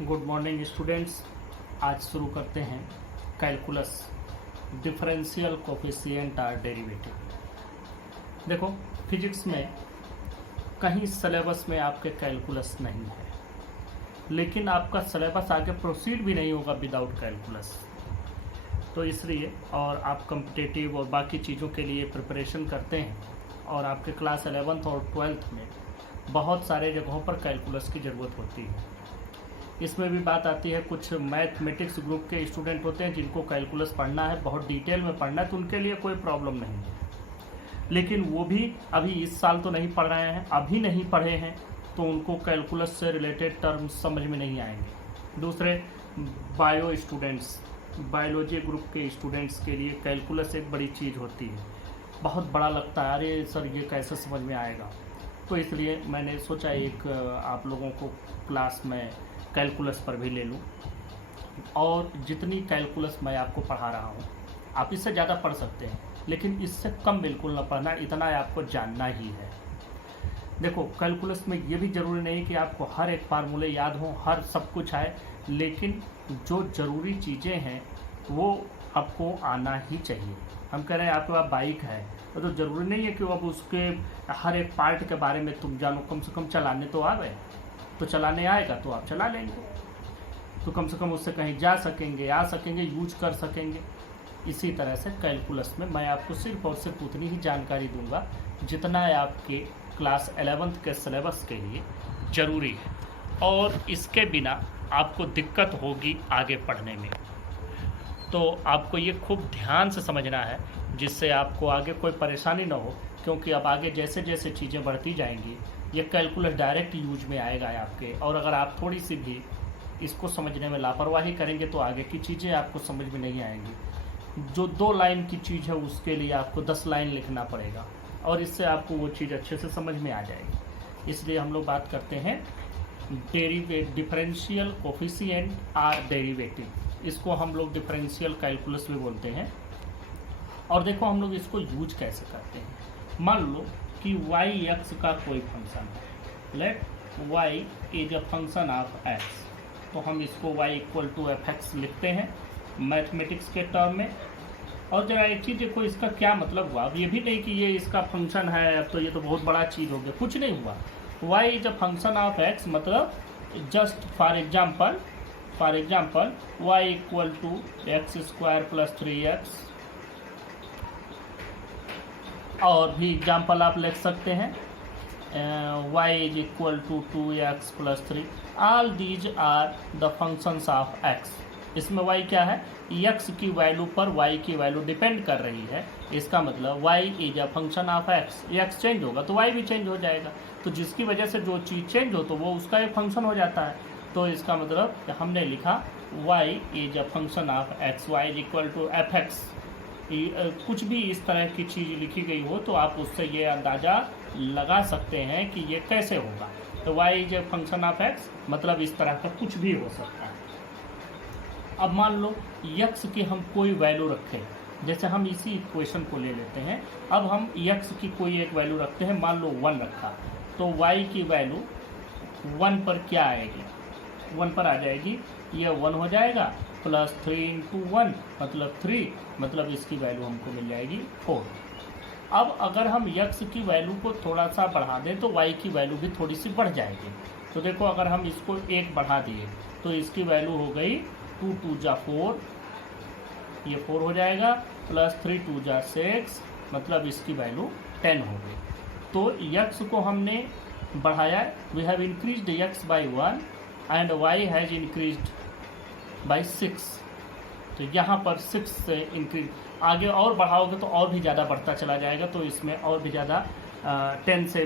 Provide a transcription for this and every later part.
Good morning students. आज शुरू करते हैं कैलकुलस डिफरेंशियल कोफिशिएंट और डेरिवेटिव। देखो, फिजिक्स में कहीं सिलेबस में आपके कैलकुलस नहीं है, लेकिन आपका सिलेबस आगे प्रोसीड भी नहीं होगा विदाउट कैलकुलस। तो इसलिए और आप कॉम्पिटिटिव और बाकी चीज़ों के लिए प्रिपरेशन करते हैं और आपके क्लास 11th और 12th में बहुत सारे जगहों पर कैलकुलस की ज़रूरत होती है। इसमें भी बात आती है, कुछ मैथमेटिक्स ग्रुप के स्टूडेंट होते हैं जिनको कैलकुलस पढ़ना है, बहुत डिटेल में पढ़ना है, तो उनके लिए कोई प्रॉब्लम नहीं है। लेकिन वो भी अभी इस साल तो नहीं पढ़ रहे हैं, अभी नहीं पढ़े हैं, तो उनको कैलकुलस से रिलेटेड टर्म्स समझ में नहीं आएंगे। दूसरे बायो स्टूडेंट्स, बायोलॉजी ग्रुप के स्टूडेंट्स के लिए कैलकुलस एक बड़ी चीज़ होती है, बहुत बड़ा लगता है, अरे सर ये कैसे समझ में आएगा। तो इसलिए मैंने सोचा एक आप लोगों को क्लास में कैलकुलस पर भी ले लूँ, और जितनी कैलकुलस मैं आपको पढ़ा रहा हूँ आप इससे ज़्यादा पढ़ सकते हैं, लेकिन इससे कम बिल्कुल ना पढ़ना, इतना आपको जानना ही है। देखो, कैलकुलस में ये भी ज़रूरी नहीं कि आपको हर एक फार्मूले याद हों, हर सब कुछ आए, लेकिन जो ज़रूरी चीज़ें हैं वो आपको आना ही चाहिए। हम कह रहे हैं आपके पास बाइक है तो ज़रूरी नहीं है कि अब उसके हर एक पार्ट के बारे में तुम जानो, कम से कम चलाने तो आ गए, तो चलाने आएगा तो आप चला लेंगे, तो कम से कम उससे कहीं जा सकेंगे, आ सकेंगे, यूज कर सकेंगे। इसी तरह से कैलकुलस में मैं आपको सिर्फ और सिर्फ उतनी ही जानकारी दूंगा जितना आपके क्लास 11th के सिलेबस के लिए ज़रूरी है, और इसके बिना आपको दिक्कत होगी आगे पढ़ने में। तो आपको ये खूब ध्यान से समझना है, जिससे आपको आगे कोई परेशानी ना हो, क्योंकि अब आगे जैसे जैसे चीज़ें बढ़ती जाएंगी ये कैलकुलस डायरेक्ट यूज में आएगा आपके, और अगर आप थोड़ी सी भी इसको समझने में लापरवाही करेंगे तो आगे की चीज़ें आपको समझ में नहीं आएंगी। जो 2 लाइन की चीज़ है उसके लिए आपको 10 लाइन लिखना पड़ेगा, और इससे आपको वो चीज़ अच्छे से समझ में आ जाएगी। इसलिए हम लोग बात करते हैं डिफरेंशियल कोफिशिएंट और डेरिवेटिव। इसको हम लोग डिफरेंशियल कैलकुलस भी बोलते हैं। और देखो, हम लोग इसको यूज कैसे करते हैं। मान लो कि वाई एक्स का कोई फंक्शन है, let Y is a function of X, तो हम इसको Y equal to F X लिखते हैं मैथमेटिक्स के टर्म में। और जरा एक चीज़ देखो, इसका क्या मतलब हुआ। अब ये भी नहीं कि ये इसका फंक्शन है तो ये तो बहुत बड़ा चीज़ हो गया, कुछ नहीं हुआ। Y is a function of X मतलब just for example Y equal to X square plus 3x, और भी एग्जाम्पल आप लिख सकते हैं y is equal to 2x plus 3। All these are the functions of x। इसमें y क्या है, x की वैल्यू पर y की वैल्यू डिपेंड कर रही है। इसका मतलब y is a function of x। x change होगा तो y भी चेंज हो जाएगा, तो जिसकी वजह से जो चीज़ चेंज हो तो वो उसका एक फंक्शन हो जाता है। तो इसका मतलब हमने लिखा y is a function of x, y is equal to F X. कुछ भी इस तरह की चीज़ लिखी गई हो तो आप उससे ये अंदाज़ा लगा सकते हैं कि ये कैसे होगा। तो y is a function of x मतलब इस तरह का कुछ भी हो सकता है। अब मान लो x की हम कोई वैल्यू रखें, जैसे हम इसी इक्वेशन को ले लेते हैं। अब हम x की कोई एक वैल्यू रखते हैं, मान लो 1 रखा, तो y की वैल्यू 1 पर क्या आएगी, 1 पर आ जाएगी, ये 1 हो जाएगा, प्लस 3 इंटू 1 मतलब 3, मतलब इसकी वैल्यू हमको मिल जाएगी 4। अब अगर हम x की वैल्यू को थोड़ा सा बढ़ा दें तो y की वैल्यू भी थोड़ी सी बढ़ जाएगी। तो देखो, अगर हम इसको 1 बढ़ा दिए तो इसकी वैल्यू हो गई 2 2 जा 4, ये 4 हो जाएगा, प्लस 3 2 जा 6 मतलब इसकी वैल्यू 10 हो गई। तो x को हमने बढ़ाया, we have increased x by 1 and y has increased by 6। तो यहाँ पर 6 से इंक्रीज, आगे और बढ़ाओगे तो और भी ज़्यादा बढ़ता चला जाएगा, तो इसमें और भी ज़्यादा 10 से,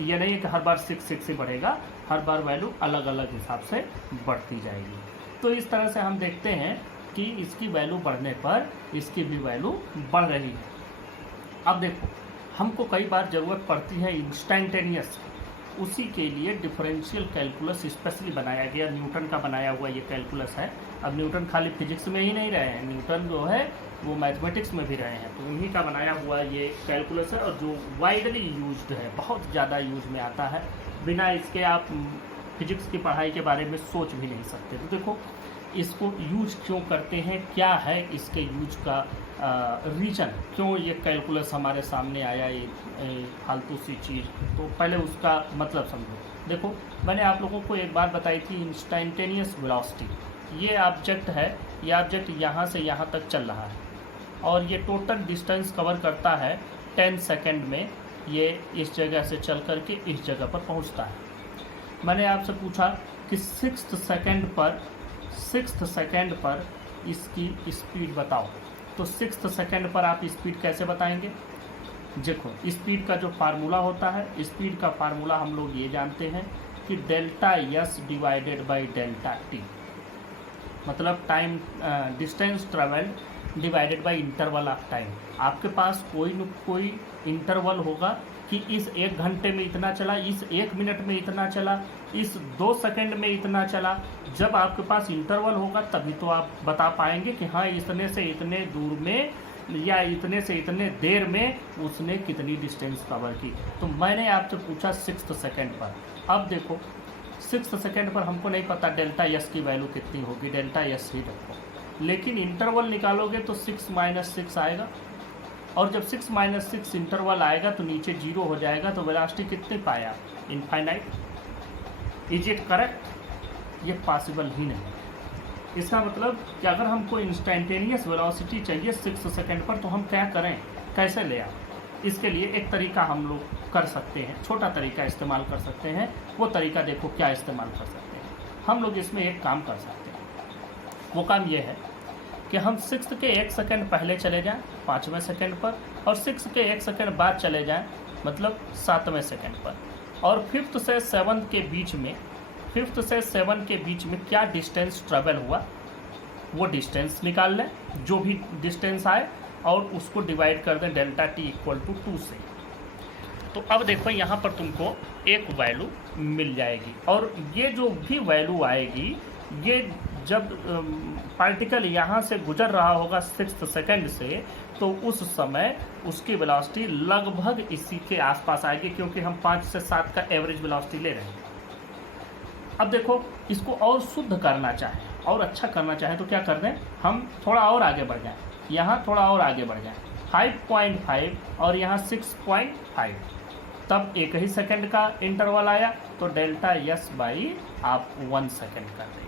ये नहीं है कि हर बार 6 ही बढ़ेगा, हर बार वैल्यू अलग अलग हिसाब से बढ़ती जाएगी। तो इस तरह से हम देखते हैं कि इसकी वैल्यू बढ़ने पर इसकी भी वैल्यू बढ़ रही है। अब देखो, हमको कई बार ज़रूरत पड़ती है इंस्टेंटेनियस, उसी के लिए डिफरेंशियल कैलकुलस स्पेशली बनाया गया, न्यूटन का बनाया हुआ ये कैलकुलस है। अब न्यूटन खाली फिजिक्स में ही नहीं रहे हैं, न्यूटन जो है वो मैथमेटिक्स में भी रहे हैं, तो उन्हीं का बनाया हुआ ये कैलकुलस है, और जो वाइडली यूज्ड है, बहुत ज़्यादा यूज में आता है। बिना इसके आप फिजिक्स की पढ़ाई के बारे में सोच भी नहीं सकते। तो देखो इसको यूज क्यों करते हैं, क्या है इसके यूज का रीजन, क्यों ये कैलकुलस हमारे सामने आया, ये फालतू सी चीज़। तो पहले उसका मतलब समझो। देखो मैंने आप लोगों को एक बात बताई थी, इंस्टेंटेनियस वेलोसिटी। ये ऑब्जेक्ट है, ये ऑब्जेक्ट यहाँ से यहाँ तक चल रहा है और ये टोटल डिस्टेंस कवर करता है 10 सेकेंड में। ये इस जगह से चल कर के इस जगह पर पहुँचता है। मैंने आपसे पूछा कि 6th सेकेंड पर इसकी स्पीड बताओ। तो 6th सेकेंड पर आप स्पीड कैसे बताएंगे? देखो स्पीड का जो फार्मूला होता है, स्पीड का फार्मूला हम लोग ये जानते हैं कि delta S divided by delta T, मतलब time distance travelled divided by interval of time. आपके पास कोई न कोई इंटरवल होगा कि इस 1 घंटे में इतना चला, इस 1 मिनट में इतना चला, इस 2 सेकंड में इतना चला। जब आपके पास इंटरवल होगा तभी तो आप बता पाएंगे कि हाँ इतने से इतने दूर में या इतने से इतने देर में उसने कितनी डिस्टेंस कवर की। तो मैंने आपसे पूछा 6th सेकंड पर। अब देखो 6th सेकंड पर हमको नहीं पता डेल्टा एस की वैल्यू कितनी होगी, डेल्टा एस ही रखो, लेकिन इंटरवल निकालोगे तो 6 - 6 आएगा और जब 6 - 6 इंटरवल आएगा तो नीचे 0 हो जाएगा। तो वेलोसिटी कितनी पाया? इनफाइनाइट। Is it correct? ये पॉसिबल ही नहीं। इसका मतलब कि अगर हमको इंस्टेंटेनियस वेलोसिटी चाहिए 6 सेकंड पर तो हम क्या करें, कैसे ले आए? इसके लिए एक तरीका हम लोग कर सकते हैं, छोटा तरीका इस्तेमाल कर सकते हैं। वो तरीका देखो क्या इस्तेमाल कर सकते हैं हम लोग। इसमें एक काम कर सकते हैं, वो काम ये है कि हम 6th के 1 सेकंड पहले चले जाएं 5वें सेकंड पर, और 6 के 1 सेकंड बाद चले जाएं मतलब 7वें सेकंड पर, और 5th से 7th के बीच में, 5th से 7 के बीच में क्या डिस्टेंस ट्रेवल हुआ वो डिस्टेंस निकाल लें, जो भी डिस्टेंस आए, और उसको डिवाइड कर दें डेल्टा टी इक्वल टू 2 से। तो अब देखो यहाँ पर तुमको एक वैल्यू मिल जाएगी, और ये जो भी वैल्यू आएगी, ये जब पार्टिकल यहाँ से गुजर रहा होगा 6th सेकंड से, तो उस समय उसकी वेलोसिटी लगभग इसी के आसपास आएगी, क्योंकि हम 5 से 7 का एवरेज वेलोसिटी ले रहे हैं। अब देखो इसको और शुद्ध करना चाहें और अच्छा करना चाहें तो क्या कर दें, हम थोड़ा और आगे बढ़ जाएं, यहाँ थोड़ा और आगे बढ़ जाएं, 5.5 और यहाँ 6.5, तब एक ही सेकंड का इंटरवल आया, तो डेल्टा एस बाई आप 1 सेकंड कर देंगे।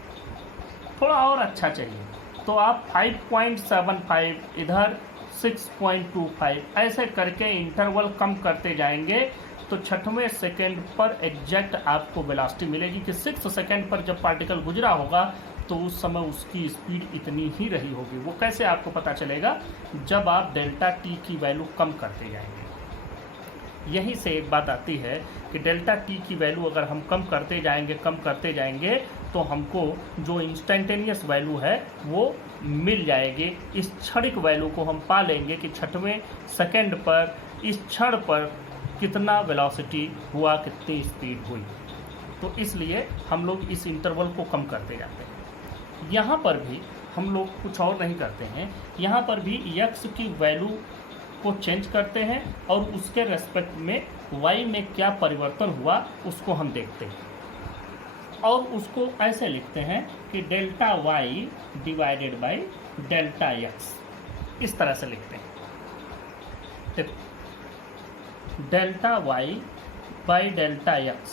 थोड़ा और अच्छा चाहिए तो आप 5.75, इधर 6.25, ऐसे करके इंटरवल कम करते जाएंगे। तो 6वें सेकंड पर एग्जैक्ट आपको वेलोसिटी मिलेगी कि 6th सेकंड पर जब पार्टिकल गुजरा होगा तो उस समय उसकी स्पीड इतनी ही रही होगी। वो कैसे आपको पता चलेगा? जब आप डेल्टा टी की वैल्यू कम करते जाएंगे। यहीं से एक बात आती है कि डेल्टा टी की वैल्यू अगर हम कम करते जाएंगे तो हमको जो इंस्टेंटेनियस वैल्यू है वो मिल जाएगी। इस क्षणिक वैल्यू को हम पा लेंगे कि 6वें सेकंड पर इस क्षण पर कितना वेलोसिटी हुआ, कितनी स्पीड हुई। तो इसलिए हम लोग इस इंटरवल को कम करते जाते हैं। यहाँ पर भी हम लोग कुछ और नहीं करते हैं, यहाँ पर भी x की वैल्यू को चेंज करते हैं और उसके रेस्पेक्ट में y में क्या परिवर्तन हुआ उसको हम देखते हैं, और उसको ऐसे लिखते हैं कि delta y divided by delta x, इस तरह से लिखते हैं। देखो delta y by delta x,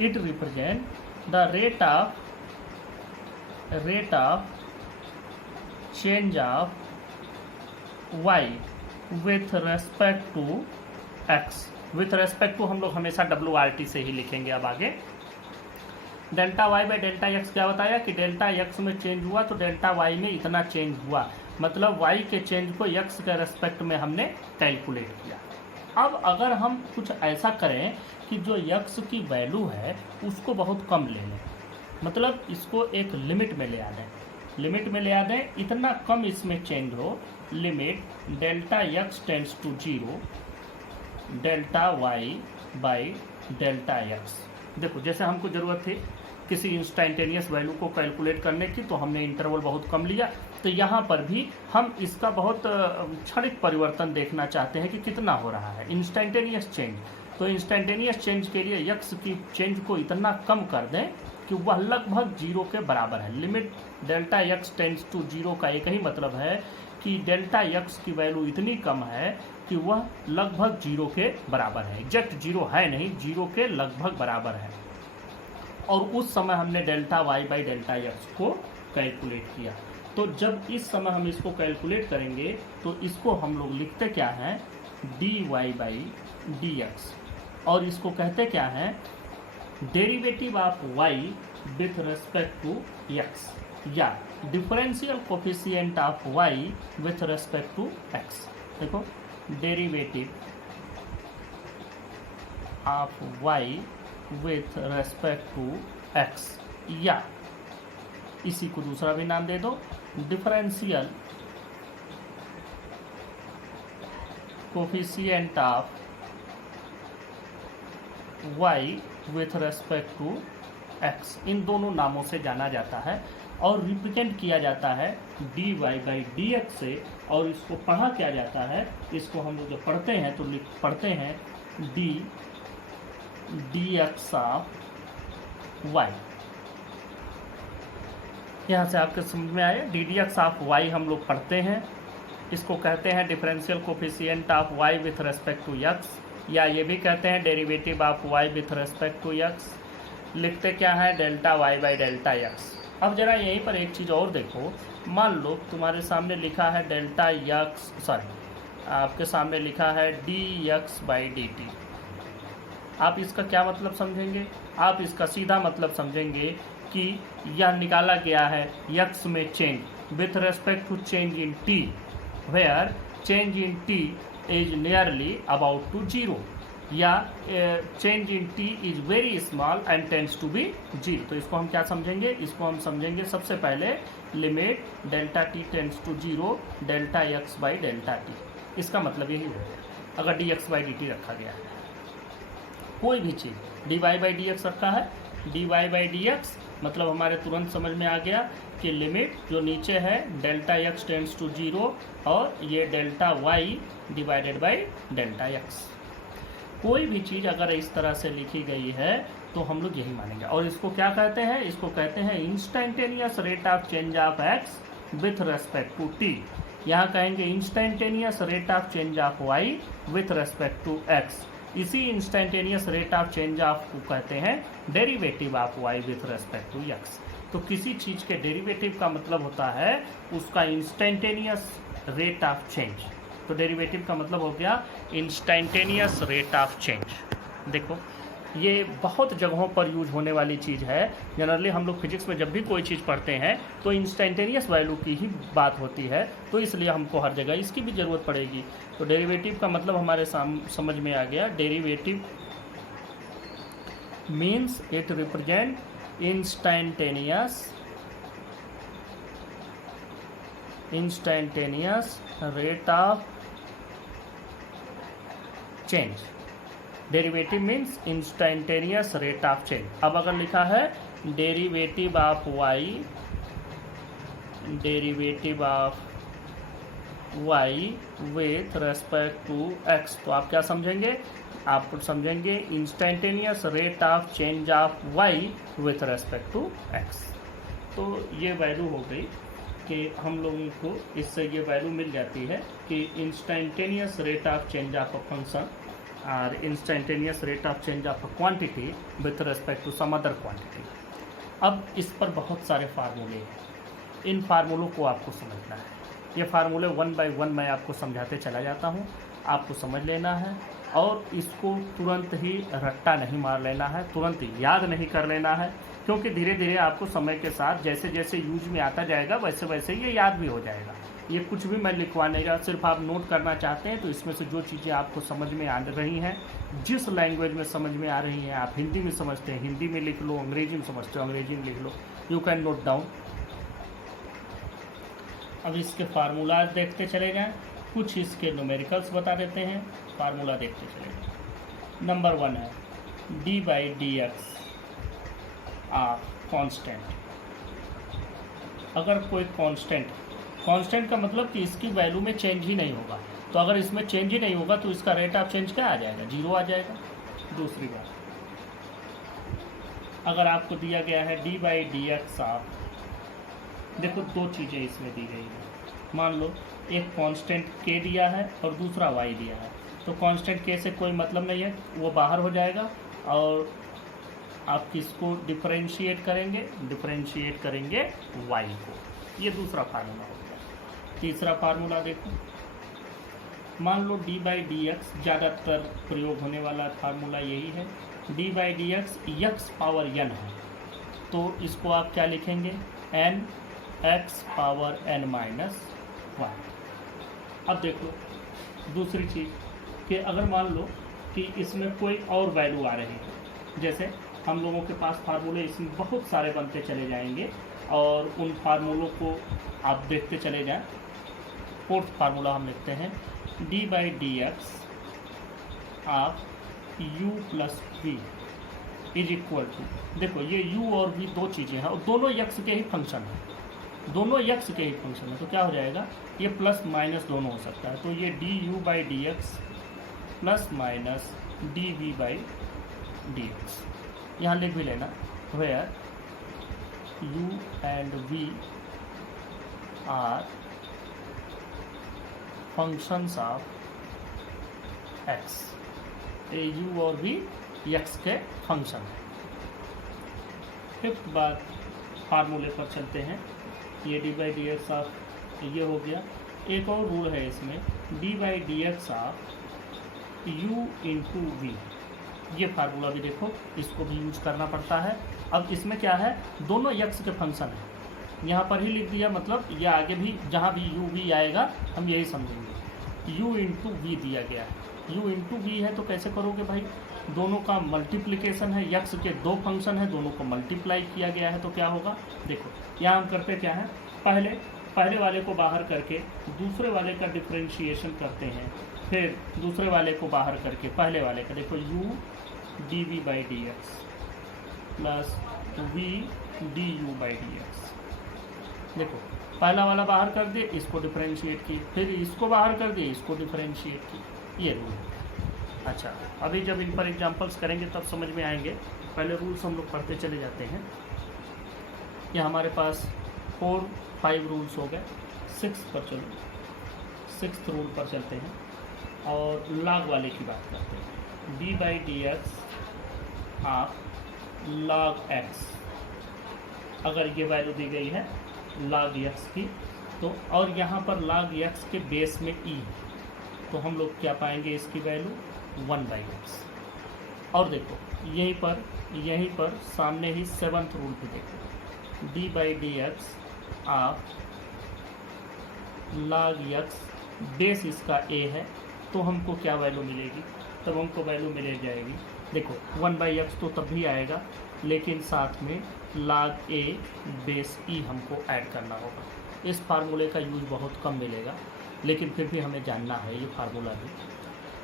it represent the rate of change of y with respect to x। with respect to हम लोग हमेशा WRT से ही लिखेंगे। अब आगे delta y by delta x क्या बताया कि डेल्टा x में चेंज हुआ तो डेल्टा y में इतना चेंज हुआ, मतलब y के चेंज को x के रेस्पेक्ट में हमने कैलकुलेट किया। अब अगर हम कुछ ऐसा करें कि जो x की वैल्यू है उसको बहुत कम ले लें, मतलब इसको एक लिमिट में ले आ दें, इतना कम इसमें चेंज हो, limit delta x tends to 0 delta y by delta x। देखो जैसे हमको ज़रूरत थी किसी इंस्टेंटेनियस वैल्यू को कैलकुलेट करने की, तो हमने इंटरवल बहुत कम लिया। तो यहाँ पर भी हम इसका बहुत क्षणिक परिवर्तन देखना चाहते हैं कि कितना हो रहा है, इंस्टेंटेनियस चेंज। तो इंस्टेंटेनियस चेंज के लिए यक्स की चेंज को इतना कम कर दें कि वह लगभग जीरो के बराबर है। Limit delta X tends to zero का एक ही मतलब है कि डेल्टा यक्स की वैल्यू इतनी कम है कि वह लगभग जीरो के बराबर है। एग्जैक्ट जीरो है नहीं, जीरो के लगभग बराबर है। और उस समय हमने delta Y by delta X को कैलकुलेट किया। तो जब इस समय हम इसको कैलकुलेट करेंगे तो इसको हम लोग लिखते क्या हैं, D Y by D X, और इसको कहते क्या हैं, derivative of Y with respect to X, या differential coefficient of Y with respect to X. देखो, derivative of Y with respect to X, या इसी को दूसरा भी नाम दे दो, differential coefficient of y with respect to x। इन दोनों नामों से जाना जाता है और रिप्रेजेंट किया जाता है dy बाई डी एक्स से, और इसको पढ़ा क्या जाता है, इसको हम लोग जब पढ़ते हैं तो पढ़ते हैं डी एक्स ऑफ वाई। यहाँ से आपके समझ में आया, डी एक्स ऑफ वाई हम लोग पढ़ते हैं, इसको कहते हैं differential coefficient of Y with respect to X, या ये भी कहते हैं derivative of Y with respect to X. लिखते क्या है, delta Y by delta X. अब जरा यहीं पर एक चीज़ और देखो, मान लो तुम्हारे सामने लिखा है डेल्टा एक्स, सॉरी आपके सामने लिखा है D X by D T. आप इसका क्या मतलब समझेंगे, आप इसका सीधा मतलब समझेंगे कि यह निकाला गया है एक्स में change with respect to change in T, where change in T is nearly about to zero, या change in t is very small and tends to be zero। तो इसको हम क्या समझेंगे, इसको हम समझेंगे सबसे पहले limit delta t tends to zero delta x by delta T. इसका मतलब यही है, अगर D X by D T रखा गया है, कोई भी चीज़ D Y by D X रखा है, D Y by D X मतलब हमारे तुरंत समझ में आ गया कि लिमिट जो नीचे है delta X tends to zero, और ये delta Y divided by delta X. कोई भी चीज़ अगर इस तरह से लिखी गई है तो हम लोग यही मानेंगे। और इसको क्या कहते हैं, इसको कहते हैं instantaneous rate of change of X with respect to T. यहाँ कहेंगे instantaneous rate of change of Y with respect to X. इसी instantaneous rate of change of को कहते हैं derivative of Y with respect to X. तो किसी चीज़ के derivative का मतलब होता है उसका इंस्टेंटेनियस रेट ऑफ चेंज। तो डेरिवेटिव का मतलब हो गया इंस्टेंटेनियस रेट ऑफ चेंज। देखो, ये बहुत जगहों पर यूज होने वाली चीज़ है। जनरली हम लोग फिजिक्स में जब भी कोई चीज़ पढ़ते हैं तो इंस्टेंटेनियस वैल्यू की ही बात होती है, तो इसलिए हमको हर जगह इसकी भी ज़रूरत पड़ेगी। तो डेरिवेटिव का मतलब हमारे समझ में आ गया, derivative means it represent instantaneous rate of change. Derivative means instantaneous rate of change. अब अगर लिखा है derivative of Y with respect to X, तो आप क्या समझेंगे, आप समझेंगे instantaneous rate of change of Y with respect to X. तो ये वैल्यू हो गई कि हम लोगों को इससे ये वैल्यू मिल जाती है कि instantaneous rate of change of a function और instantaneous rate of change of a quantity with respect to some other quantity. अब इस पर बहुत सारे फार्मूले हैं, इन फार्मूलों को आपको समझना है। ये फार्मूले वन बाय वन मैं आपको समझाते चला जाता हूँ, आपको समझ लेना है और इसको तुरंत ही रट्टा नहीं मार लेना है, तुरंत याद नहीं कर लेना है, क्योंकि धीरे धीरे आपको समय के साथ जैसे जैसे यूज में आता जाएगा वैसे वैसे ये याद भी हो जाएगा। ये कुछ भी मैं लिखवा नहीं रहा, सिर्फ आप नोट करना चाहते हैं तो इसमें से जो चीज़ें आपको समझ में आ रही हैं, जिस लैंग्वेज में समझ में आ रही हैं, आप हिंदी में समझते हैं हिंदी में लिख लो, अंग्रेजी में समझते हो अंग्रेजी में लिख लो, यू कैन नोट डाउन। अब इसके फार्मूलाज देखते चले जाएं, कुछ इसके न्यूमेरिकल्स बता देते हैं, फार्मूला देखते चले जाएं। नंबर 1 है D by D x constant. अगर कोई कांस्टेंट का मतलब कि इसकी वैल्यू में चेंज ही नहीं होगा, तो अगर इसमें चेंज ही नहीं होगा तो इसका रेट ऑफ चेंज क्या आ जाएगा, जीरो आ जाएगा। दूसरी बात, अगर आपको दिया गया है D by D x of, देखो दो चीज़ें इसमें दी गई हैं। मान लो एक कांस्टेंट के दिया है और दूसरा वाई दिया है, तो कांस्टेंट के से कोई मतलब नहीं है, वो बाहर हो जाएगा और आप किसको डिफरेंशिएट करेंगे वाई को। ये दूसरा फार्मूला हो गया। तीसरा फार्मूला देखो, मान लो डी बाई डी एक्स, ज़्यादातर प्रयोग होने वाला फार्मूला यही है, D by D x x power N है, तो इसको आप क्या लिखेंगे, N x power N minus one. अब देखो दूसरी चीज़ कि अगर मान लो कि इसमें कोई और वैल्यू आ रही है, जैसे हम लोगों के पास फार्मूले इसमें बहुत सारे बनते चले जाएंगे और उन फार्मूलों को आप देखते चले जाएं। फोर्थ फार्मूला हम लिखते हैं D by D x of U plus V is equal to, देखो ये u और v दो चीज़ें हैं और दोनों यक्स के ही फंक्शन हैं, तो क्या हो जाएगा, ये प्लस माइनस दोनों हो सकता है, तो ये D you by D x plus minus D we by D X. यहाँ लिख भी लेना, where u and v are functions of x, u और v x के फंक्शन है। फिफ्थ बात, फार्मूले पर चलते हैं, ये D by D x of ये हो गया। एक और रूल है इसमें, D by D x of U into V, ये फार्मूला भी देखो, इसको भी यूज करना पड़ता है। अब इसमें क्या है, दोनों यक्स के फंक्शन है, यहाँ पर ही लिख दिया, मतलब ये आगे भी जहाँ भी यू वी आएगा हम यही समझेंगे, यू इंटू वी दिया गया है, यू इंटू वी है तो कैसे करोगे भाई, दोनों का मल्टीप्लिकेशन है, यक्स के दो फंक्शन है, दोनों को मल्टीप्लाई किया गया है, तो क्या होगा, देखो यहाँ हम करते क्या है, पहले वाले को बाहर करके दूसरे वाले का डिफरेंशिएशन करते हैं, फिर दूसरे वाले को बाहर करके पहले वाले का, देखो u D we by D x plus V D you by D X, देखो पहला वाला बाहर कर दिए, इसको डिफरेंशिएट किए, फिर इसको बाहर कर दिए, इसको डिफरेंशिएट किए, ये रूल है। अच्छा, अभी जब इन पर एग्जांपल्स करेंगे तब समझ में आएंगे, पहले रूल्स हम लोग पढ़ते चले जाते हैं। ये हमारे पास 4-5 रूल्स हो गए, 6 पर चलो, 6th रूल पर चलते हैं और लॉग वाले की बात करते हैं। D by D x of log x, अगर ये वैल्यू दी गई है लॉग एक्स की, तो और यहाँ पर लॉग एक्स के बेस में ई है, तो हम लोग क्या पाएंगे, इसकी वैल्यू 1/x। और देखो यहीं पर सामने ही 7th रूल पे देखो, d by D x of log x, base इसका a है, तो हमको क्या वैल्यू मिलेगी, तब हमको वैल्यू मिल जाएगी, देखो 1/x तो तब भी आएगा, लेकिन साथ में log a बेस e हमको ऐड करना होगा। इस फार्मूले का यूज बहुत कम मिलेगा, लेकिन फिर भी हमें जानना है ये फार्मूला भी,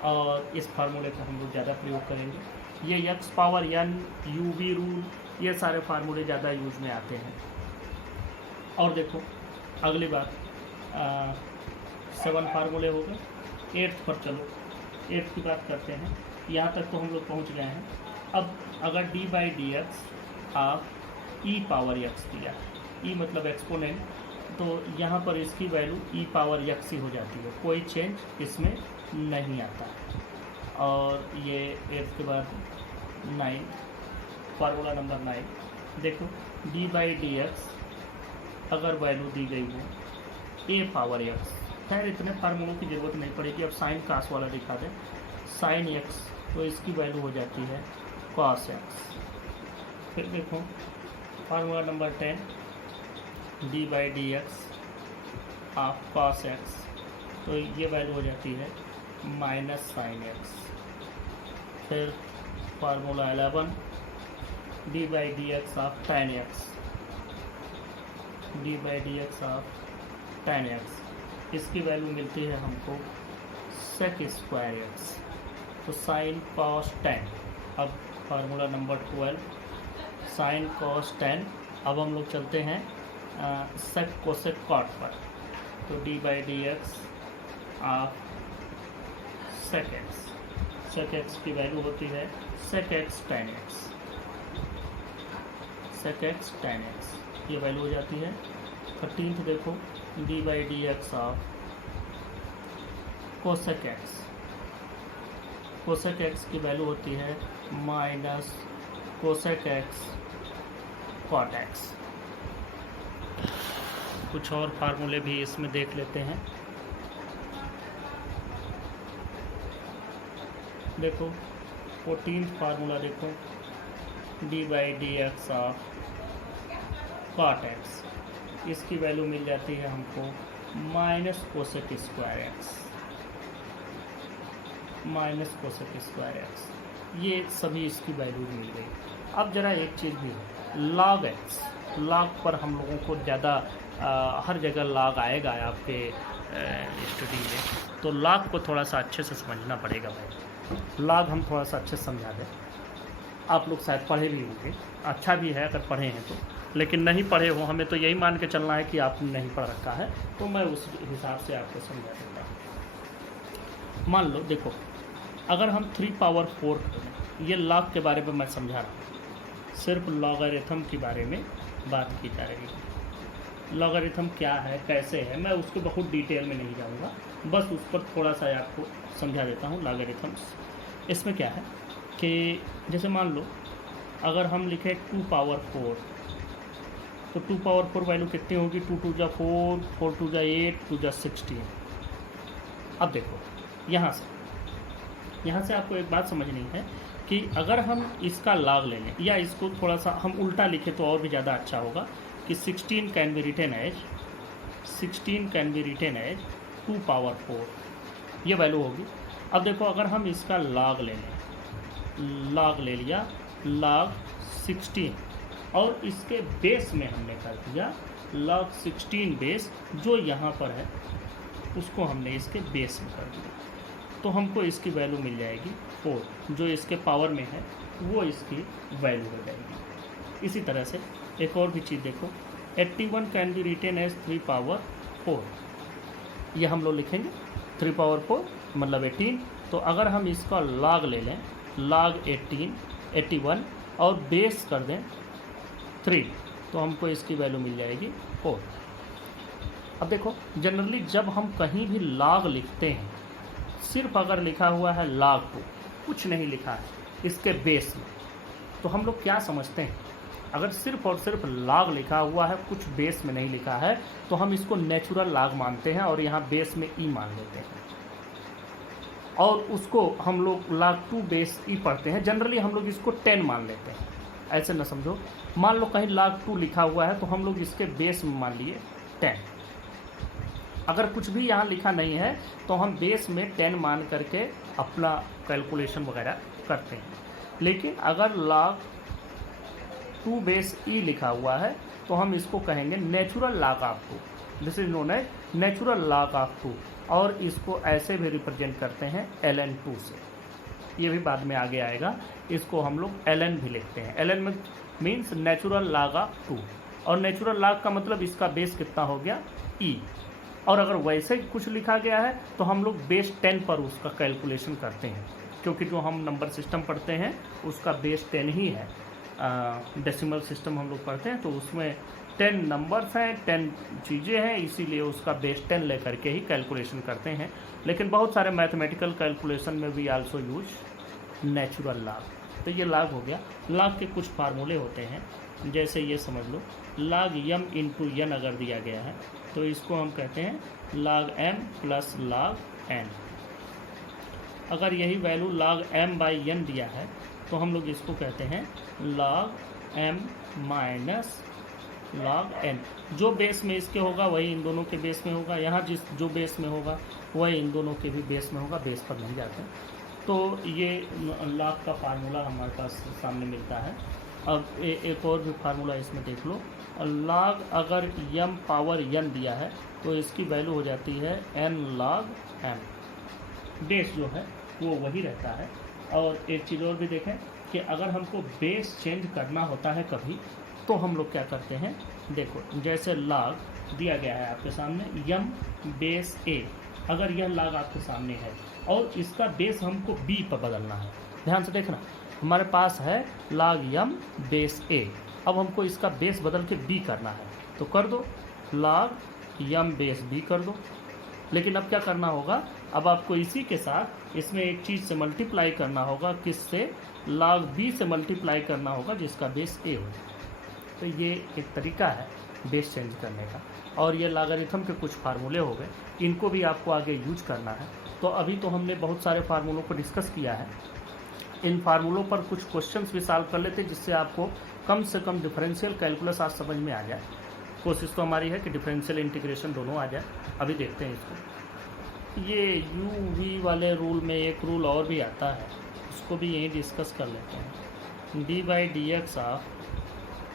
और इस फार्मूले का हम लोग ज़्यादा प्रयोग करेंगे। ये x power n, u v rule, ये सारे फार्मूले ज़्यादा यूज में आते हैं। और देखो अगली बात, 7 फार्मूले हो गए, 8th पर चलो, 8th की बात करते हैं। यहाँ तक तो हम लोग पहुँच गए हैं। अब अगर D by D x of E power x दिया, ई मतलब एक्सपोनेंट, तो यहाँ पर इसकी वैल्यू ई पावर एक्स ही हो जाती है, कोई चेंज इसमें नहीं आता। और ये 8th के बाद 9, फार्मूला नंबर 9, देखो डी बाई डी एक्स अगर वैल्यू दी गई हो ए पावर एक्स, खैर इतने फार्मूलों की ज़रूरत नहीं पड़ेगी। अब साइन कास वाला दिखा दें, साइन एक्स, तो इसकी वैल्यू हो जाती है कॉस एक्स। फिर देखो formula number 10, D by D x of cos x, तो ये वैल्यू हो जाती है माइनस साइन एक्स। फिर formula 11, D by D x of ten x, D by D x of ten x, इसकी वैल्यू मिलती है हमको सेक स्क्वायर एक्स, तो साइन कॉस 10। अब फार्मूला नंबर 12, साइन कॉस 10। अब हम लोग चलते हैं सेक कोसेक कॉट पर, तो d by D x of sec x, sec x की वैल्यू होती है sec x tan x, sec x tan x, ये वैल्यू हो जाती है। 13th देखो d by D x of cosec x, cosec x की वैल्यू होती है minus cosec x cot x. कुछ और फार्मूले भी इसमें देख लेते हैं। देखो 14th फार्मूला देखो d by D x of cot x, इसकी वैल्यू मिल जाती है हमको minus cosec square x, minus cosec square x, ये सभी इसकी वैल्यू मिल गई। अब जरा एक चीज़ भी है, लॉग एक्स, लॉग पर हम लोगों को ज़्यादा हर जगह लॉग आएगा आपके स्टडी में, तो लॉग को थोड़ा सा अच्छे से समझना पड़ेगा भाई। लॉग हम थोड़ा सा अच्छे से समझा दें। आप लोग शायद पढ़े भी होंगे, अच्छा भी है अगर पढ़े हैं तो, लेकिन नहीं पढ़े हो हमें तो यही मान के चलना है कि आपने नहीं पढ़ रखा है, तो मैं उस हिसाब से आपको समझा देता हूँ। मान लो देखो, अगर हम 3 पावर 4, ये लॉग के बारे में मैं समझा रहा हूँ, सिर्फ लॉगरिथम के बारे में बात की जा रही है। लॉगरिथम क्या है, कैसे है, मैं उसको बहुत डिटेल में नहीं जाऊँगा, बस उस पर थोड़ा सा आपको समझा देता हूँ। लॉगरिथम्स इसमें क्या है कि जैसे मान लो अगर हम लिखें 2 पावर 4, तो 2 पावर 4 वैल्यू कितनी होगी, 2 2 जा 4, 4 2 जा 8, 2 जा 16। अब देखो यहाँ से आपको एक बात समझनी है कि अगर हम इसका लॉग ले लें या इसको थोड़ा सा हम उल्टा लिखें तो और भी ज़्यादा अच्छा होगा कि 16 can be written as 2 power 4, ये वैल्यू होगी। अब देखो अगर हम इसका लॉग ले लें, लॉग ले लिया लॉग 16, और इसके बेस में हमने कर दिया log 16 बेस, जो यहाँ पर है उसको हमने इसके बेस में कर दिया, तो हमको इसकी वैल्यू मिल जाएगी 4, जो इसके पावर में है वो इसकी वैल्यू हो जाएगी। इसी तरह से एक और भी चीज़ देखो, 81 can be written as 3 power 4, ये हम लोग लिखेंगे 3 पावर 4 मतलब 18। तो अगर हम इसका log ले लें, log 81 और बेस कर दें 3, तो हमको इसकी वैल्यू मिल जाएगी 4। अब देखो जनरली जब हम कहीं भी log लिखते हैं, सिर्फ अगर लिखा हुआ है log 2, कुछ नहीं लिखा है इसके बेस में, तो हम लोग क्या समझते हैं, अगर सिर्फ और सिर्फ log लिखा हुआ है, कुछ बेस में नहीं लिखा है, तो हम इसको नेचुरल log मानते हैं और यहाँ बेस में e मान लेते हैं, और उसको हम लोग log 2 बेस e पढ़ते हैं। जनरली हम लोग इसको 10 मान लेते हैं, ऐसे ना समझो। मान लो कहीं log 2 लिखा हुआ है तो हम लोग इसके बेस में मान लिए 10। अगर कुछ भी यहाँ लिखा नहीं है तो हम बेस में 10 मान करके अपना कैलकुलेशन वगैरह करते हैं। लेकिन अगर log 2 बेस e लिखा हुआ है तो हम इसको कहेंगे natural log of 2, this is known as natural log of 2, और इसको ऐसे भी रिप्रेजेंट करते हैं ln2 से, ये भी बाद में आगे आएगा। इसको हम लोग ln भी लिखते हैं, ln में मीन्स नेचुरल log ऑफ 2, और नेचुरल log का मतलब इसका बेस कितना हो गया e। और अगर वैसे कुछ लिखा गया है तो हम लोग बेस 10 पर उसका कैलकुलेशन करते हैं, क्योंकि जो हम नंबर सिस्टम पढ़ते हैं उसका बेस 10 ही है। डेसिमल सिस्टम हम लोग पढ़ते हैं तो उसमें 10 नंबर्स हैं, 10 चीज़ें हैं, इसीलिए उसका बेस 10 लेकर के ही कैलकुलेशन करते हैं। लेकिन बहुत सारे मैथमेटिकल कैलकुलेशन में भी आल्सो यूज नेचुरल log। तो ये log हो गया। log के कुछ फार्मूले होते हैं, जैसे ये समझ लो log m इंटू n अगर दिया गया है तो इसको हम कहते हैं log m plus log n। अगर यही value log m by n दिया है तो हम लोग इसको कहते हैं log m minus log n। जो बेस में इसके होगा वही इन दोनों के बेस में होगा, यहाँ जो बेस में होगा वही इन दोनों के भी बेस में होगा, बेस पर नहीं जाते। तो ये log का फार्मूला हमारे पास सामने मिलता है। अब एक और भी फार्मूला इसमें देख लो, log अगर m पावर n दिया है तो इसकी वैल्यू हो जाती है n log m, बेस जो है वो वही रहता है। और एक चीज़ और भी देखें कि अगर हमको बेस चेंज करना होता है कभी, तो हम लोग क्या करते हैं, देखो जैसे log दिया गया है आपके सामने m बेस a, अगर यह log आपके सामने है और इसका बेस हमको b पर बदलना है, ध्यान से देखना, हमारे पास है log m बेस a। अब हमको इसका बेस बदल के b करना है, तो कर दो log m बेस b कर दो। लेकिन अब क्या करना होगा, अब आपको इसी के साथ इसमें एक चीज़ से मल्टीप्लाई करना होगा, किससे, log b से मल्टीप्लाई करना होगा जिसका बेस a हो। तो ये एक तरीका है बेस चेंज करने का। और ये लॉगरिथम के कुछ फार्मूले हो गए, इनको भी आपको आगे यूज करना है। तो अभी तो हमने बहुत सारे फार्मूलों को डिस्कस किया है, इन फार्मूलों पर कुछ क्वेश्चंस भी सॉल्व कर लेते जिससे आपको कम से कम डिफरेंशियल कैलकुलस आज समझ में आ जाए। कोशिश तो हमारी है कि डिफरेंशियल इंटीग्रेशन दोनों आ जाए। अभी देखते हैं इसको। ये यू वी वाले रूल में एक रूल और भी आता है, उसको भी यहीं डिस्कस कर लेते हैं। D by D x of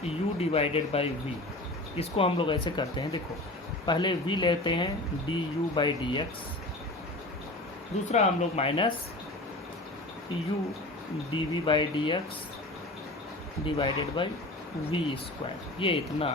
u divided by v, इसको हम लोग ऐसे करते हैं। देखो, पहले v लेते हैं d you by D x, दूसरा हम लोग minus u D we by D x divided by v square. ये इतना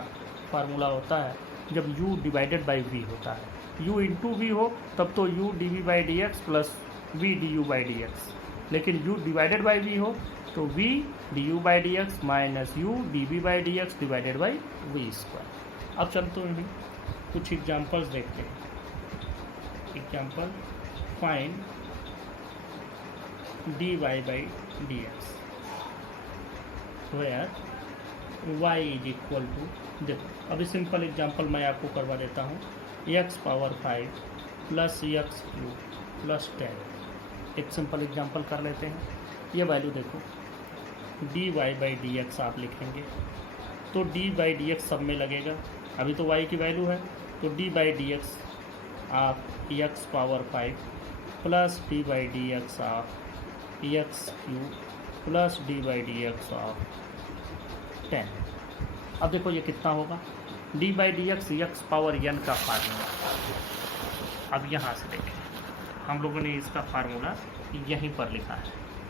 फार्मूला होता है जब u डिवाइडेड बाई v होता है। u इंटू वी हो तब तो u D we by D x plus v d you by D x, लेकिन u डिवाइडेड बाई v हो तो v d you by D x minus u d we by D x divided by v square. अब चलते हैं कुछ examples देखते हैं। Example, find d Y by D x where y is equal to, देखो अभी सिंपल एग्जांपल मैं आपको करवा देता हूँ। X power 5 plus x cube plus 10। एक सिंपल एग्जांपल कर लेते हैं। ये वैल्यू देखो, d Y by D x आप लिखेंगे तो डी बाई डी एक्स सब में लगेगा, अभी तो वाई की वैल्यू है, तो डी बाई डी एक्स आप x power 5 plus d by D x of x cube plus d by D x of 10। अब देखो ये कितना होगा, d by D x x power n का फार्मूला। अब यहाँ से देखें, हम लोगों ने इसका फार्मूला यहीं पर लिखा है,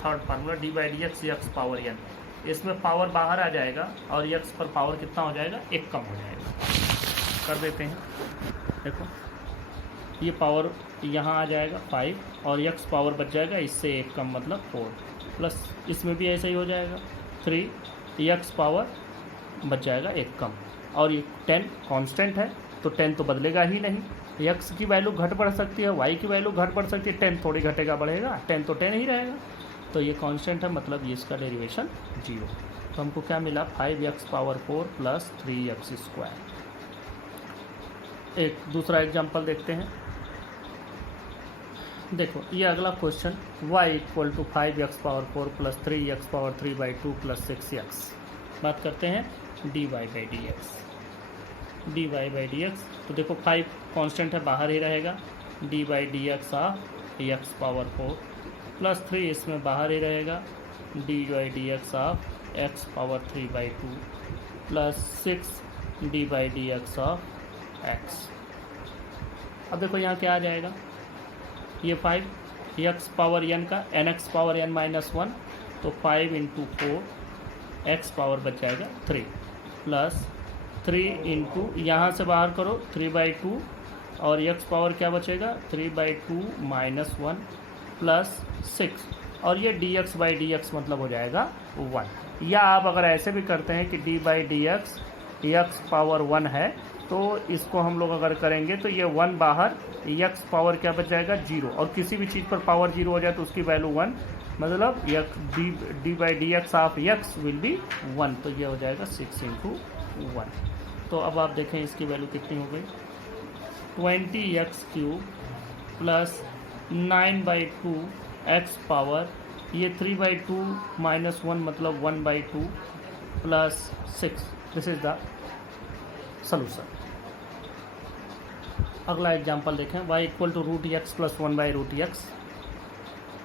third formula d by D x x power n. इसमें पावर बाहर आ जाएगा और एक्स पर पावर कितना हो जाएगा, एक कम हो जाएगा। कर देते हैं, देखो ये पावर यहाँ आ जाएगा 5 और एक्स पावर बच जाएगा इससे एक कम मतलब 4, प्लस इसमें भी ऐसा ही हो जाएगा 3 एक्स पावर बच जाएगा एक कम, और ये 10 कांस्टेंट है तो 10 तो बदलेगा ही नहीं। एक्स की वैल्यू घट बढ़ सकती है, वाई की वैल्यू घट बढ़ सकती है, 10 थोड़ी घटेगा बढ़ेगा, 10 तो 10 ही रहेगा, तो ये कांस्टेंट है, मतलब ये इसका डेरिवेशन 0। तो हमको क्या मिला, 5x power 4 plus 3x square. एक दूसरा एग्जांपल देखते हैं। देखो ये अगला question, y equal to 5x power 4 plus 3x power 3/2 plus 6x। बात करते हैं dy by D x. D Y by D x, तो देखो 5 कांस्टेंट है, बाहर ही रहेगा, d by D x of x power 4 plus 3 इसमें बाहर ही रहेगा, d by D x of x power 3/2 plus 6 d by D x of x. अब देखो यहाँ क्या आ जाएगा, ये 5 एक्स पावर एन का n x power N minus 1, तो 5 इंटू 4 एक्स पावर बच जाएगा 3 प्लस 3 इंटू यहाँ से बाहर करो 3/2 और एक्स पावर क्या बचेगा 3/2 माइनस 1 प्लस 6, और ये D X by D X मतलब हो जाएगा 1। या आप अगर ऐसे भी करते हैं कि D by D x x power 1 है, तो इसको हम लोग अगर करेंगे तो ये 1 बाहर, एक्स पावर क्या बच जाएगा 0, और किसी भी चीज़ पर पावर 0 हो जाए तो उसकी वैल्यू 1, मतलब D by D x of x will be 1, तो ये हो जाएगा 6 इंटू 1। तो अब आप देखें इसकी वैल्यू कितनी हो गई, 20x cube plus 9/2 x power, ये 3/2 माइनस 1 मतलब 1/2 plus 6। This is the solution. अगला एग्जांपल देखें, y equal to root x plus 1/√x।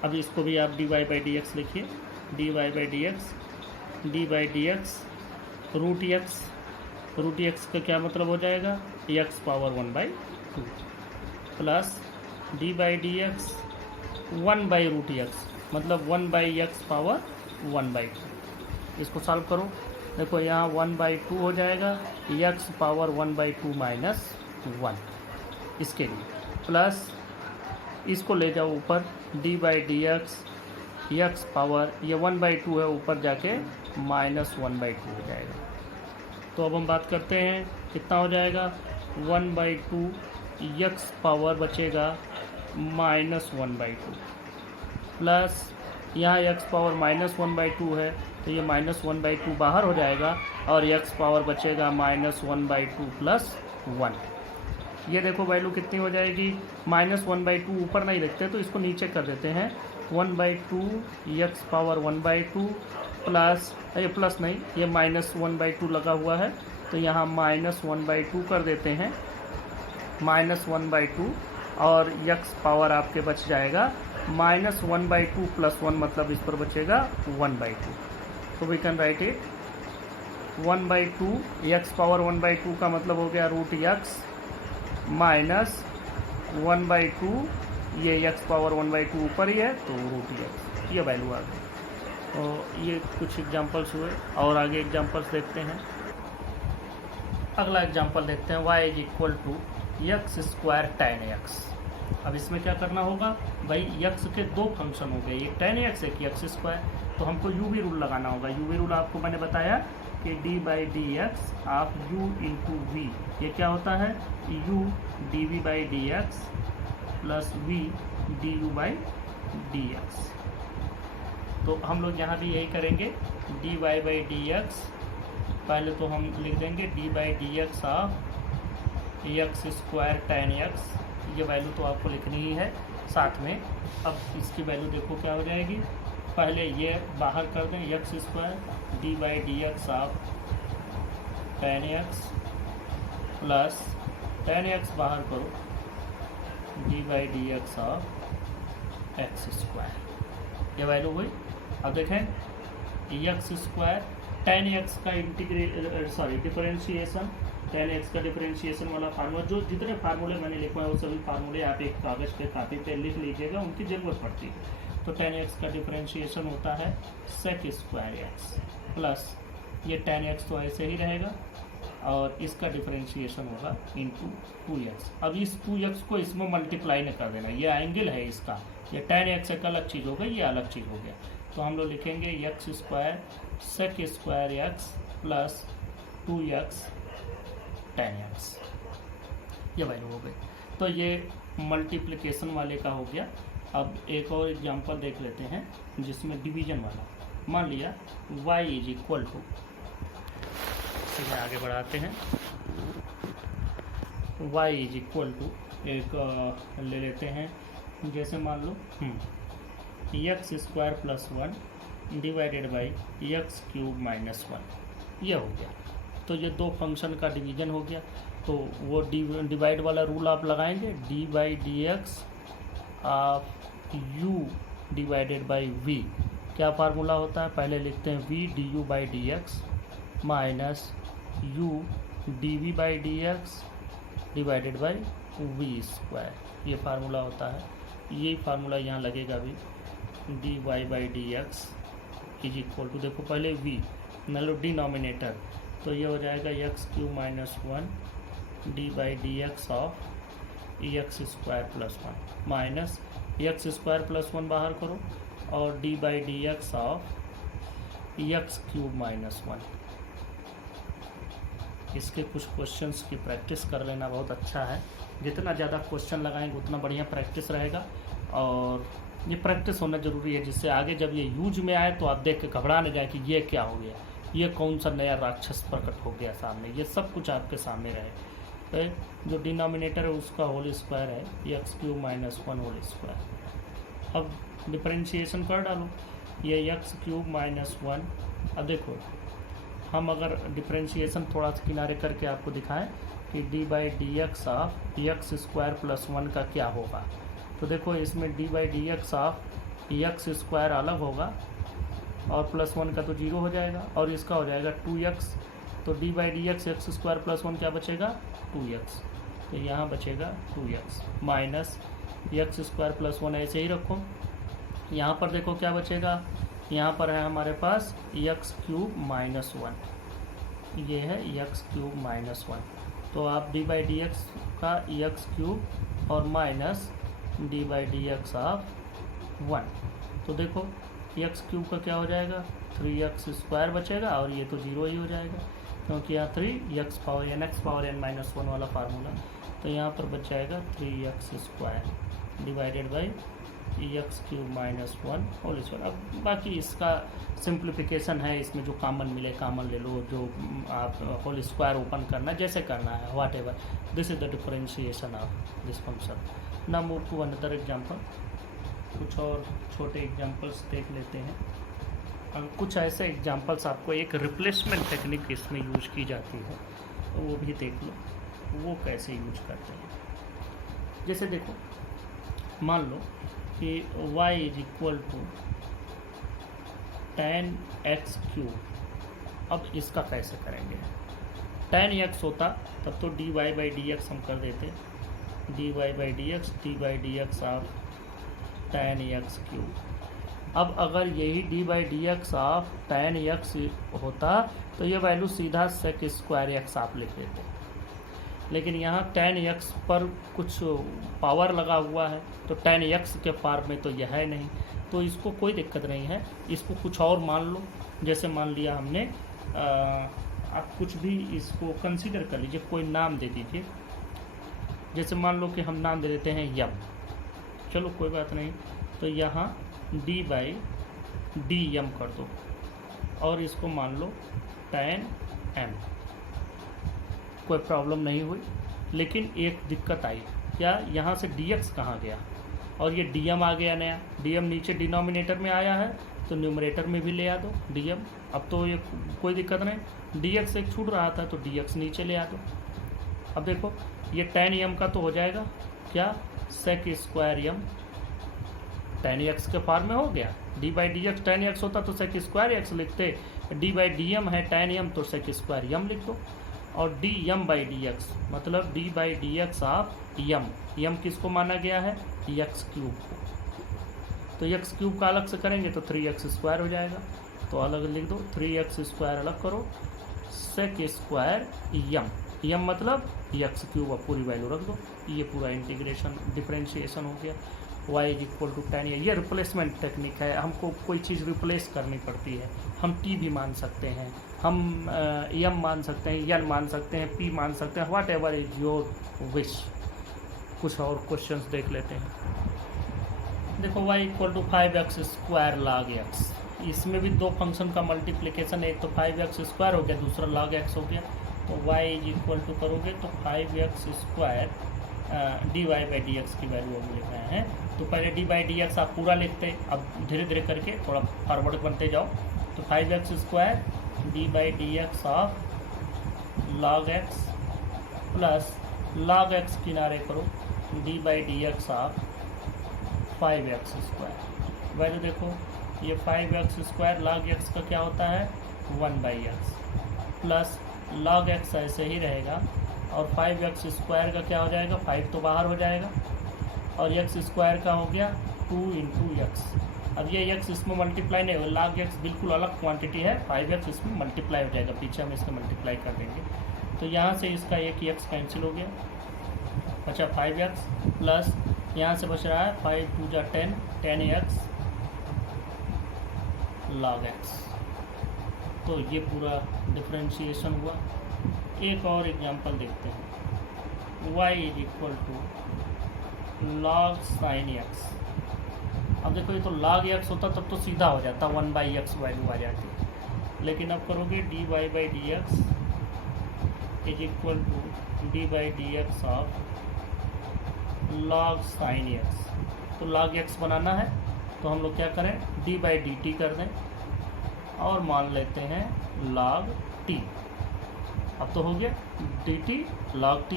अभी इसको भी आप dy बाई डी एक्स लिखिए, dy by D x root x का क्या मतलब हो जाएगा, x power 1/2 plus d by D x 1/√x मतलब 1/x पावर 1/2। इसको सॉल्व करो, देखो यहाँ 1/2 हो जाएगा, x पावर 1/2 माइनस 1 इसके लिए, प्लस इसको ले जाओ ऊपर, D by D x x power ये 1/2 है, ऊपर जाके -1/2 हो जाएगा। तो अब हम बात करते हैं कितना हो जाएगा, 1/2 यक्स पावर बचेगा -1/2 प्लस यहाँ यक्स पावर -1/2 है तो ये -1/2 बाहर हो जाएगा और यक्स पावर बचेगा -1/2 प्लस 1। ये देखो वैल्यू कितनी हो जाएगी, -1/2 ऊपर नहीं लिखते तो इसको नीचे कर देते हैं, 1/2 यक्स पावर 1/2 प्लस, ये प्लस नहीं, ये -1/2 लगा हुआ है तो यहाँ -1/2 कर देते हैं, -1/2 और यक्स पावर आपके बच जाएगा -1/2 प्लस 1, मतलब इस पर बचेगा 1/2। तो we can write it 1/2 x power 1/2 का मतलब हो गया √x माइनस 1/2, ये यक्स पावर 1/2 ऊपर ही है तो √x, ये वैल्यू आ गई। तो ये कुछ एग्जांपल्स हुए और आगे एग्जांपल्स देखते हैं। अगला एग्जांपल देखते हैं, y = x² tan x। अब इसमें क्या करना होगा भाई, यक्स के दो फंक्शन हो गए, एक tan x एक x², तो हमको u-v रूल लगाना होगा। u-v रूल आपको मैंने बताया कि d/dx of u into V, ये क्या होता है, u dv/dx plus v du/dx। तो हम लोग यहाँ भी यही करेंगे, dy/dx पहले तो हम लिख देंगे d/dx of x² tan x, ये वैल्यू तो आपको लिखनी ही है साथ में। अब इसकी वैल्यू देखो क्या हो जाएगी, पहले ये बाहर कर दें x² d/dx of tan x plus tan x बाहर करो d/dx ऑफ x², ये वैल्यू हुई। अब देखें x² tan x का डिफरेंशिएशन, tan x का डिफरेंशिएशन वाला फार्मूला, जो जितने फार्मूले मैंने लिखवाए वो सभी फार्मूले आप एक कागज़ पे कापी पे लिख लीजिएगा, उनकी ज़रूरत पड़ती है। तो tan x का डिफरेंशिएशन होता है sec² प्लस ये tan x तो ऐसे ही रहेगा और इसका डिफरेंशिएशन होगा इंटू 2x। अब इस 2x को इसमें मल्टीप्लाई न कर देना, ये एंगल है इसका, ये tan x एक अलग चीज़ हो गई, ये अलग चीज़ हो गया। तो हम लोग लिखेंगे x² sec² plus 2x tan x, ये वैल्यू हो गई। तो ये मल्टीप्लिकेशन वाले का हो गया। अब एक और एग्जांपल देख लेते हैं जिसमें डिवीजन वाला। मान लिया y = इसे आगे बढ़ाते हैं, y एक ले लेते हैं, जैसे मान लो x² plus 1 divided by x³ minus 1, ये हो गया। तो ये दो फंक्शन का डिवीजन हो गया। तो वो डिवाइड वाला रूल आप लगाएंगे, d/dx of u divided by v, क्या फार्मूला होता है, पहले लिखते हैं v du/dx minus u dv/dx divided by v², ये फार्मूला होता है। ये फार्मूला यहाँ लगेगा भी, dy/dx = देखो पहले v मतलब डिनोमिनेटर, तो ये हो जाएगा x³ minus 1 d/dx of x² plus 1 minus x² plus 1 बाहर करो और d/dx ऑफ x³ माइनस 1। इसके कुछ क्वेश्चंस की प्रैक्टिस कर लेना बहुत अच्छा है, जितना ज़्यादा क्वेश्चन लगाएंगे उतना बढ़िया प्रैक्टिस रहेगा, और ये प्रैक्टिस होना ज़रूरी है, जिससे आगे जब ये यूज में आए तो आप देख के घबरा न जाए कि ये क्या हो गया, ये कौन सा नया राक्षस प्रकट हो गया सामने, ये सब कुछ आपके सामने रहे। तो जो डिनोमिनेटर है उसका होल स्क्वायर है x³ माइनस 1 होल स्क्वायर। अब डिफरेंशिएशन कर डालो, ये x³ माइनस 1। अब देखो हम अगर डिफरेंशिएशन थोड़ा सा किनारे करके आपको दिखाएं कि d/dx ऑफ x² प्लस 1 का क्या होगा, तो देखो इसमें d/dx ऑफ x² अलग होगा और प्लस 1 का तो 0 हो जाएगा और इसका हो जाएगा 2x, तो d/dx x² प्लस 1 क्या बचेगा 2x, तो यहाँ बचेगा 2x माइनस x² प्लस 1 ऐसे ही रखो। यहाँ पर देखो क्या बचेगा, यहाँ पर है हमारे पास x³ माइनस 1, ये है x³ माइनस 1, तो आप d/dx का x³ और माइनस d/dx ऑफ 1, तो देखो एक्स क्यूब का क्या हो जाएगा, 3x² बचेगा और ये तो 0 ही हो जाएगा क्योंकि यहाँ 3x power n x power n minus 1 वाला फार्मूला, तो यहाँ पर बच जाएगा 3x² divided by x³ minus 1 whole square. अब बाकी इसका सिंप्लीफिकेशन है, इसमें जो कॉमन मिले कॉमन ले लो, जो आप होल स्क्वायर ओपन करना जैसे करना है, whatever. This is the differentiation of this function. Now move to another example. कुछ और छोटे एग्जांपल्स देख लेते हैं। कुछ ऐसे एग्जांपल्स आपको, एक रिप्लेसमेंट टेक्निक इसमें यूज की जाती है, तो वो भी देख लो वो कैसे यूज करते हैं। जैसे देखो, मान लो कि y is equal to tan x³। अब इसका कैसे करेंगे, tan x होता तब तो dy/dx हम कर देते, dy/dx ऑफ tan x³। अब अगर यही dy/dx ऑफ tan x होता तो ये वैल्यू सीधा sec² आप लिख देते, लेकिन यहाँ tan x पर कुछ पावर लगा हुआ है, तो tan x के फॉर्म में तो यह है नहीं, तो इसको कोई दिक्कत नहीं है, इसको कुछ और मान लो। जैसे मान लिया हमने, आप कुछ भी इसको कंसीडर कर लीजिए, कोई नाम दे दीजिए। जैसे मान लो कि हम नाम दे देते हैं यम, चलो कोई बात नहीं, तो यहाँ d/dm कर दो और इसको मान लो tan m। कोई प्रॉब्लम नहीं हुई, लेकिन एक दिक्कत आई, क्या यहाँ से dx कहाँ गया और ये dm आ गया नया। dm नीचे डिनोमिनेटर में आया है तो न्यूमरेटर में भी ले आ दो dm। अब तो ये कोई दिक्कत नहीं, dx एक छूट रहा था तो dx नीचे ले आ दो। अब देखो ये tan m का तो हो जाएगा क्या, sec² tan x के फॉर्म में हो गया, d/dx tan x होता तो sec² लिखते, d/dm है tan m तो sec² लिख दो, और dm/dx मतलब d/dx ऑफ m किसको माना गया है, x³ को, तो x³ का अलग से करेंगे तो 3x² हो जाएगा, तो अलग लिख दो, 3x² अलग करो, sec² m मतलब x³ अब पूरी वैल्यू रख दो। ये पूरा इंटीग्रेशन डिफरेंशिएशन हो गया। y is equal to tan, ये रिप्लेसमेंट टेक्निक है, हमको कोई चीज़ रिप्लेस करनी पड़ती है। हम t भी मान सकते हैं, हम m मान सकते हैं, n मान सकते हैं, p मान सकते हैं, whatever is your wish. कुछ और क्वेश्चंस देख लेते हैं। देखो y equal to 5x² log x, इसमें भी दो फंक्शन का मल्टीप्लिकेशन, एक तो 5x² हो गया, दूसरा log x हो गया, तो y इज इक्वल टू करोगे तो 5x² dy/dx की वैल्यू हम लिख रहे हैं, तो पहले d/dx आप पूरा लिखते, अब धीरे धीरे करके थोड़ा फॉरवर्ड बनते जाओ, तो 5x² d/dx of log x plus log x किनारे करो d/dx ऑफ 5x²। वैल्यू देखो, ये 5x² log x का क्या होता है 1/x, प्लस log x ऐसे ही रहेगा, और 5x² का क्या हो जाएगा, 5 तो बाहर हो जाएगा, और x² का हो गया 2 × x। अब ये x इसमें मल्टीप्लाई नहीं होगा, log x बिल्कुल अलग क्वांटिटी है, 5x इसमें मल्टीप्लाई हो जाएगा, पीछे हम इसका मल्टीप्लाई कर देंगे, तो यहाँ से इसका एक x कैंसिल हो गया, अच्छा 5x प्लस यहाँ से बच रहा है 5 × 2 = 10, 10x log x। तो ये पूरा डिफरेंशिएशन हुआ। एक और एग्जांपल देखते हैं, y is equal to log sin x। अब देखो ये तो log x होता तब तो सीधा हो जाता, 1/x वैल्यू आ जाती, लेकिन अब करोगे dy/dx is equal to d/dx of log sin x। तो log x बनाना है तो हम लोग क्या करें, d/dt कर दें और मान लेते हैं log t। अब तो हो गया dt log t,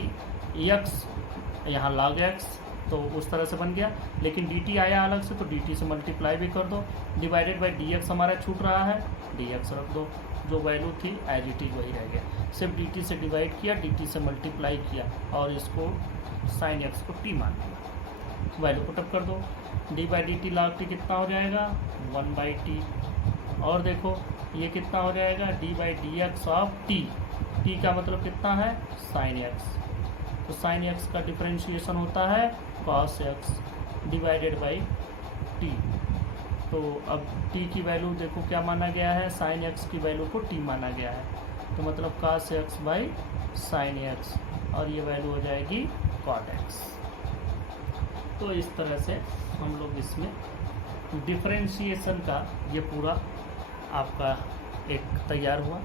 x यहाँ log x, तो उस तरह से बन गया, लेकिन dt आया अलग से तो dt से मल्टीप्लाई भी कर दो, डिवाइडेड बाय dx हमारा छूट रहा है, dx रख दो, जो वैल्यू थी एज इट इज वही रह गया, सिर्फ dt से डिवाइड किया, dt से मल्टीप्लाई किया और इसको sin x को t मान लिया, वैल्यू पुटअप कर दो, d/dt log t कितना हो जाएगा 1/t, और देखो ये कितना हो जाएगा d/dx ऑफ t, t का मतलब कितना है sin x, तो sin x का डिफरेंशिएशन होता है cos x divided by t। तो अब t की वैल्यू देखो क्या माना गया है, साइन x की वैल्यू को t माना गया है, तो मतलब cos x by sine x, और ये वैल्यू हो जाएगी cot x। तो इस तरह से हम लोग इसमें डिफरेंशिएशन का ये पूरा आपका एक तैयार हुआ।